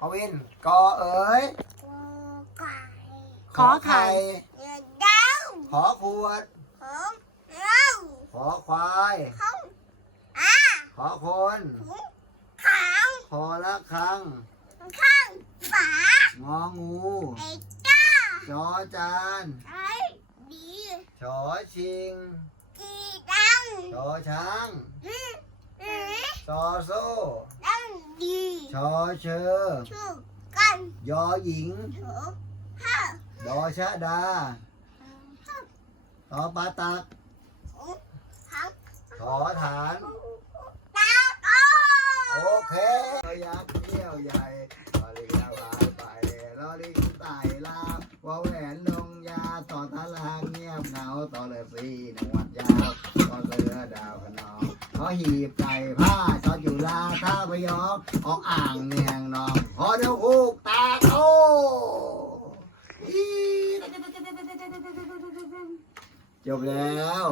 ขอวินกอเอ๋ยไก่ขอไข่เดือดาวขอขวดของเราขอควายของอาขอคนของขาวขอละครังข้างฝางองูไอ้ก้าจอจานไอ้ดีชอชิงกีดังชอช้างอืมอืมซอโซ่ดังดี ชอเชอชูกันยอหญิงถูกห้าดอชะดาตอปาตักถูกทั้งขอฐาน ตาโตโอเคยักษ์เที่ยวใหญ่ลอลิงยาวหายไปลอลิงไต่ลาบวาแหวนลงยาต่อตารางเงียบเหงาต่อเลยสีหนวดยาวต่อ หีบไก่ผ้าจอจุฬาท่าพยองออกอ่างเนียงนองขอเดี๋ยวหูกตาโตจบแล้ว